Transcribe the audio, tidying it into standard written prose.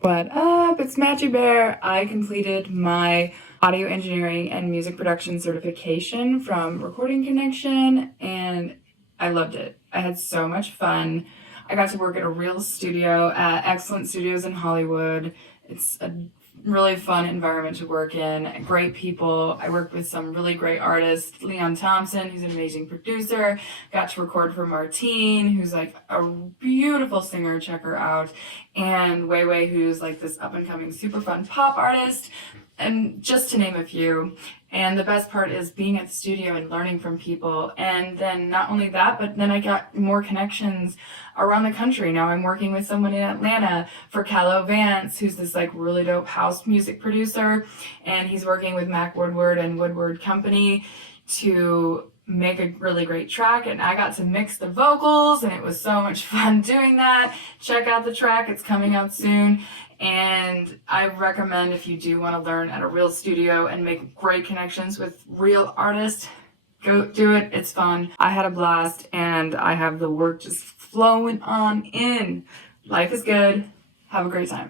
What up? It's Magi Bear. I completed my audio engineering and music production certification from Recording Connection and I loved it. I had so much fun. I got to work at a real studio at XLNT Studios in Hollywood. It's a really fun environment to work in, great people. I worked with some really great artists. Leon Thompson, who's an amazing producer, got to record for Martine, who's like a beautiful singer, check her out, and Weiwei, who's like this up and coming super fun pop artist, and just to name a few. And the best part is being at the studio and learning from people. And then not only that, but then I got more connections around the country. Now I'm working with someone in Atlanta for Callow Vance, who's this like really dope house music producer. And he's working with Mac Woodward and Woodward Company to make a really great track, and I got to mix the vocals and it was so much fun doing that. Check out the track, it's coming out soon. And I recommend, if you do want to learn at a real studio and make great connections with real artists, go do it. It's fun. I had a blast and I have the work just flowing on in. Life is good. Have a great time.